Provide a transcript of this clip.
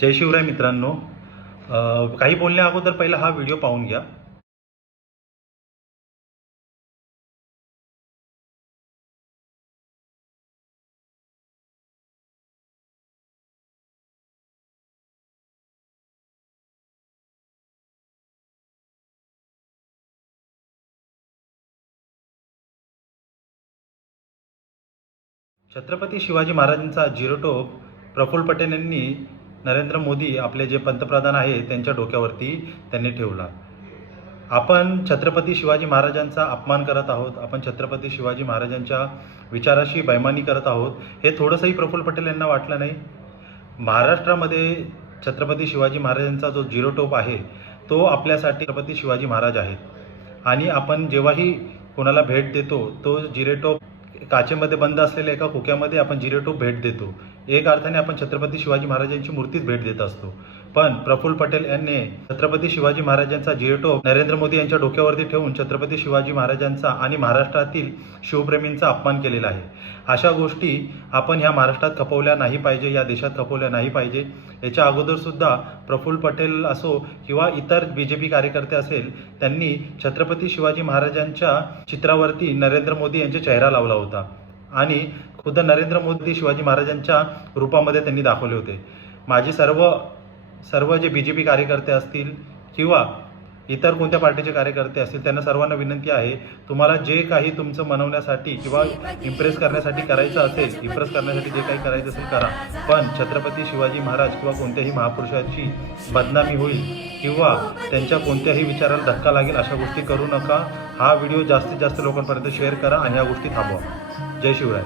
जय शिवराय मित्रांनो. काही बोलण्या अगोदर पहिला हा व्हिडिओ पाहून घ्या. छत्रपती शिवाजी महाराजांचा जिरोटोप प्रफुल्ल पटेल यांनी नरेंद्र मोदी आपले जे पंतप्रधान आहे त्यांच्या डोक्यावरती त्यांनी ठेवला. आपण छत्रपती शिवाजी महाराजांचा अपमान करत आहोत आपण छत्रपती शिवाजी महाराजांच्या विचाराशी बैमानी करत आहोत हे थोडंसंही प्रफुल्ल पटेल यांना वाटलं नाही. महाराष्ट्रामध्ये छत्रपती शिवाजी महाराजांचा जो जिरोटोप आहे तो आपल्यासाठी छत्रपती शिवाजी महाराज आहेत. आणि आपण जेव्हाही कोणाला भेट देतो तो जिरेटोप काचेमध्ये बंद असलेल्या एका खोक्यामध्ये आपण जिरेटोप भेट देतो. एक अर्थाने आपण छत्रपती शिवाजी महाराजांची मूर्तीच भेट देत असतो. पण प्रफुल्ल पटेल यांनी छत्रपती शिवाजी महाराजांचा जिरेटोप नरेंद्र मोदी यांच्या डोक्यावरती ठेवून छत्रपती शिवाजी महाराजांचा आणि महाराष्ट्रातील शिवप्रेमींचा अपमान केलेला आहे. अशा गोष्टी आपण ह्या महाराष्ट्रात खपवल्या नाही पाहिजे या देशात खपवल्या नाही पाहिजे. याच्या अगोदर सुद्धा प्रफुल्ल पटेल असो किंवा इतर बी जे पी कार्यकर्ते असेल त्यांनी छत्रपती शिवाजी महाराजांच्या चित्रावरती नरेंद्र मोदी यांचा चेहरा लावला होता. आणि खुद्द नरेंद्र मोदी शिवाजी महाराजांच्या रूपामध्ये त्यांनी दाखवले होते. माझी सर्व सर्व जे बी जे पी कार्यकर्ते असतील किंवा इतर कोणत्या पार्टीचे कार्यकर्ते असतील त्यांना सर्वांना विनंती आहे तुम्हाला जे काही तुमचं मनवण्यासाठी किंवा इम्प्रेस करण्यासाठी करायचं असेल इम्प्रेस करण्यासाठी जे काही करायचं असेल करा. पण छत्रपती शिवाजी महाराज किंवा कोणत्याही महापुरुषाची बदनामी होईल किंवा त्यांच्या कोणत्याही विचाराला धक्का लागेल अशा गोष्टी करू नका. हा व्हिडिओ जास्तीत जास्त लोकांपर्यंत शेअर करा आणि या गोष्टी थांबवा. जय शिवराय.